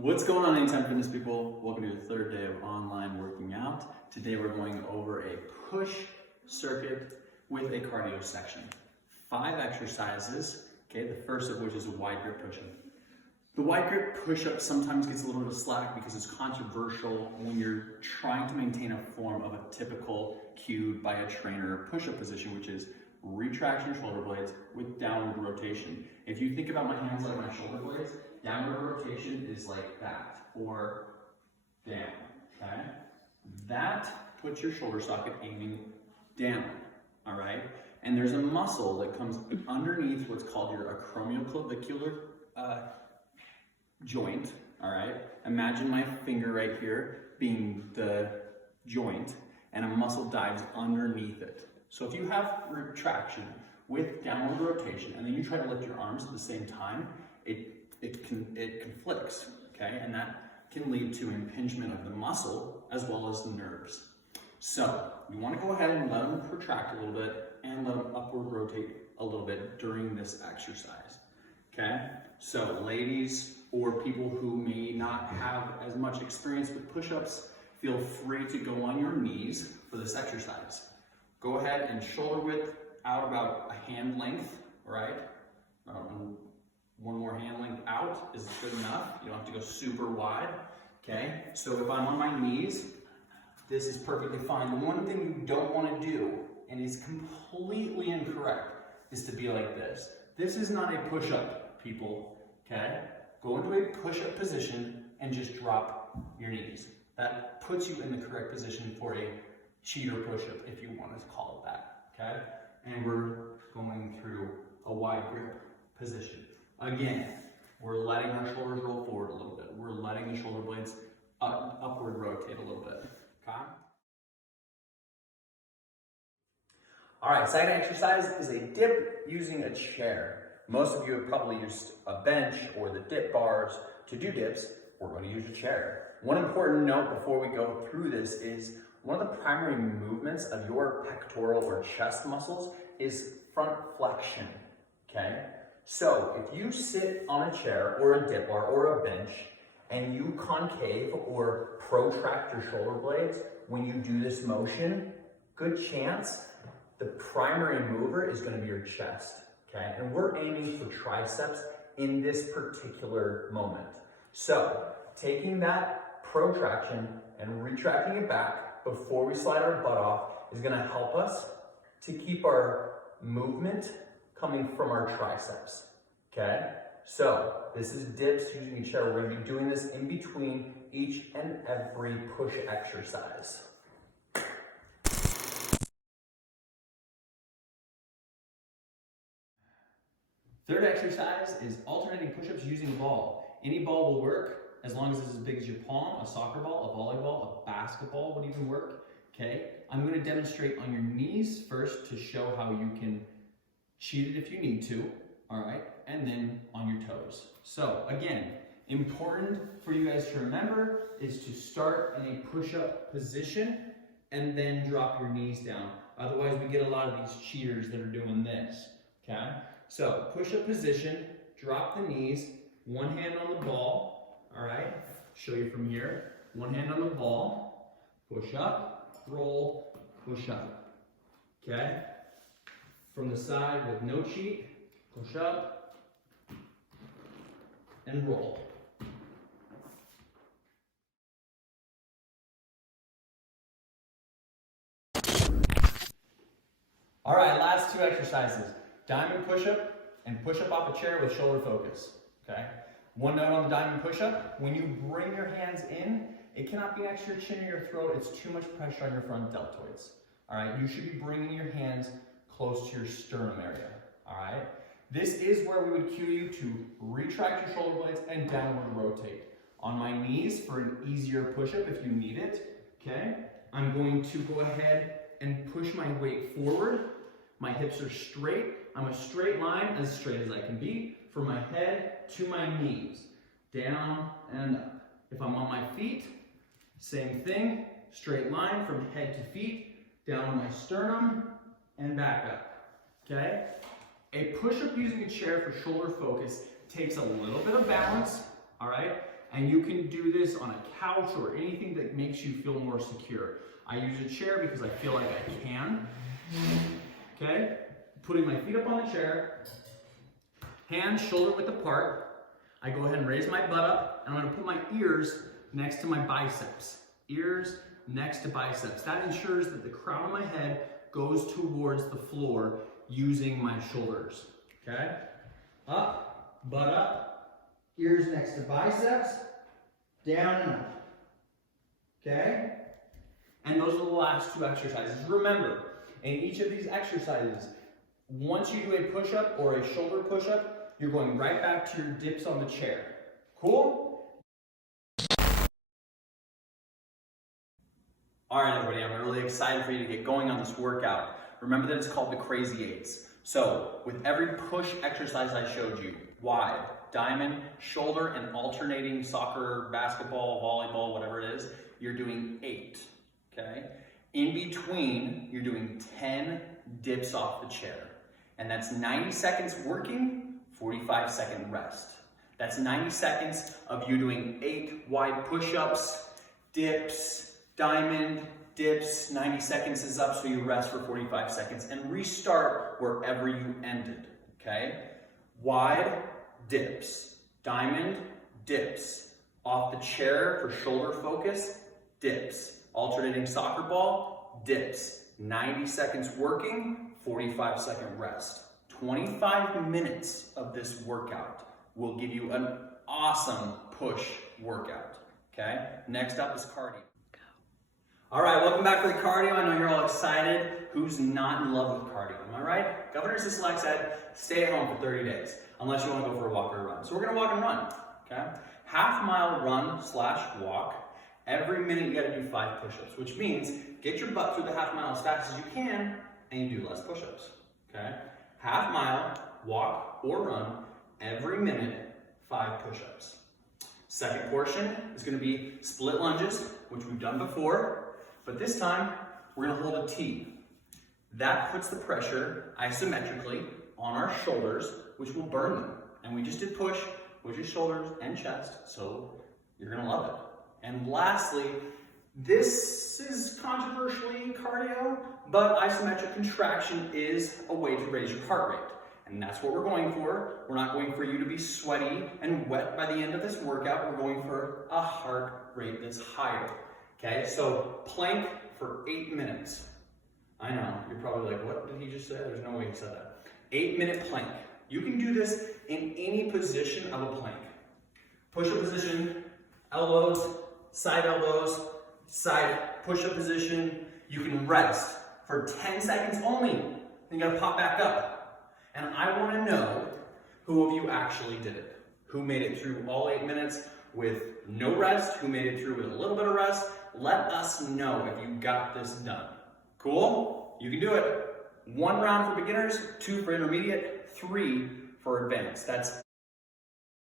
What's going on, Anytime Fitness people? Welcome to your third day of online working out. Today we're going over a push circuit with a cardio section. 5 exercises, okay, the first of which is a wide grip push-up. The wide grip push-up sometimes gets a little bit of slack because it's controversial when you're trying to maintain a form of a typical cued by a trainer push-up position, which is retraction shoulder blades with downward rotation. If you think about my hands like my shoulder blades, downward rotation is like that, or down, okay? That puts your shoulder socket aiming down, all right? And there's a muscle that comes underneath what's called your acromioclavicular joint, all right? Imagine my finger right here being the joint, and a muscle dives underneath it. So if you have retraction with downward rotation, and then you try to lift your arms at the same time, it conflicts, okay? And that can lead to impingement of the muscle as well as the nerves. So you want to go ahead and let them protract a little bit and let them upward rotate a little bit during this exercise, okay? So ladies or people who may not have as much experience with push-ups, feel free to go on your knees for this exercise. Go ahead and shoulder width out about a hand length, right? One more hand length out is good enough. You don't have to go super wide, okay? So if I'm on my knees, this is perfectly fine. The one thing you don't want to do, and is completely incorrect, is to be like this. This is not a push-up, people, okay? Go into a push-up position and just drop your knees. That puts you in the correct position for a cheater push-up, if you want to call it that, okay? And we're going through a wide grip position. Again, we're letting our shoulders roll forward a little bit. We're letting the shoulder blades upward rotate a little bit, okay? All right, second exercise is a dip using a chair. Most of you have probably used a bench or the dip bars to do dips. We're going to use a chair. One important note before we go through this is one of the primary movements of your pectoral or chest muscles is front flexion, okay? So if you sit on a chair or a dip bar or a bench and you concave or protract your shoulder blades when you do this motion, good chance the primary mover is going to be your chest, okay? And we're aiming for triceps in this particular moment. So taking that protraction and retracting it back before we slide our butt off is going to help us to keep our movement coming from our triceps, okay? So this is dips using a chair. We're going to be doing this in between each and every push exercise. Third exercise is alternating push-ups using ball. Any ball will work as long as it's as big as your palm. A soccer ball, a volleyball, a basketball would even work, okay? I'm going to demonstrate on your knees first to show how you can cheat it if you need to, all right? And then on your toes. So again, important for you guys to remember is to start in a push-up position and then drop your knees down. Otherwise, we get a lot of these cheaters that are doing this, okay? So push-up position, drop the knees, one hand on the ball, all right? Show you from here. One hand on the ball, push up, roll, push up, okay? From the side with no cheat, push up and roll. All right, last 2 exercises. Diamond push-up and push-up off a chair with shoulder focus, okay? One note on the diamond push-up, when you bring your hands in, it cannot be next to your chin or your throat. It's too much pressure on your front deltoids, all right? You should be bringing your hands close to your sternum area, all right? This is where we would cue you to retract your shoulder blades and downward rotate. On my knees for an easier push-up if you need it, okay? I'm going to go ahead and push my weight forward. My hips are straight. I'm a straight line, as straight as I can be, from my head to my knees, down and up. If I'm on my feet, same thing, straight line from head to feet, down my sternum, and back up, okay? A push-up using a chair for shoulder focus takes a little bit of balance, all right? And you can do this on a couch or anything that makes you feel more secure. I use a chair because I feel like I can. Okay? Putting my feet up on the chair, hands shoulder width apart. I go ahead and raise my butt up, and I'm gonna put my ears next to my biceps. Ears next to biceps. That ensures that the crown of my head goes towards the floor using my shoulders. Okay? Up, butt up, ears next to biceps, down and up. Okay? And those are the last two exercises. Remember, in each of these exercises, once you do a push-up or a shoulder push-up, you're going right back to your dips on the chair. Cool? All right, everybody, I'm really excited for you to get going on this workout. Remember that it's called the Crazy Eights. So, with every push exercise I showed you, wide, diamond, shoulder, and alternating soccer, basketball, volleyball, whatever it is, you're doing 8, okay? In between, you're doing 10 dips off the chair. And that's 90 seconds working, 45-second rest. That's 90 seconds of you doing 8 wide push-ups, dips, diamond, dips, 90 seconds is up, so you rest for 45 seconds and restart wherever you ended, okay? Wide, dips, diamond, dips, off the chair for shoulder focus, dips, alternating soccer ball, dips, 90 seconds working, 45-second rest. 25 minutes of this workout will give you an awesome push workout, okay? Next up is cardio. All right, welcome back for the cardio. I know you're all excited. Who's not in love with cardio? Am I right? Governor Sisolak said, stay at home for 30 days, unless you want to go for a walk or a run. So we're gonna walk and run, okay? Half-mile run/walk. Every minute you gotta do 5 push-ups, which means get your butt through the half mile as fast as you can, and you do less push-ups, okay? Half mile, walk or run, every minute, 5 push-ups. Second portion is gonna be split lunges, which we've done before. But this time, we're gonna hold a T. That puts the pressure isometrically on our shoulders, which will burn them. And we just did push, which is shoulders and chest, so you're gonna love it. And lastly, this is controversially cardio, but isometric contraction is a way to raise your heart rate. And that's what we're going for. We're not going for you to be sweaty and wet by the end of this workout. We're going for a heart rate that's higher. Okay, so plank for 8 minutes. I know, you're probably like, what did he just say? There's no way he said that. 8-minute plank. You can do this in any position of a plank. Push-up position, elbows, side push-up position. You can rest for 10 seconds only. Then you gotta pop back up. And I wanna know who of you actually did it. Who made it through all 8 minutes with no rest, who made it through with a little bit of rest. Let us know if you got this done. Cool? You can do it. 1 round for beginners, 2 for intermediate, 3 for advanced. That's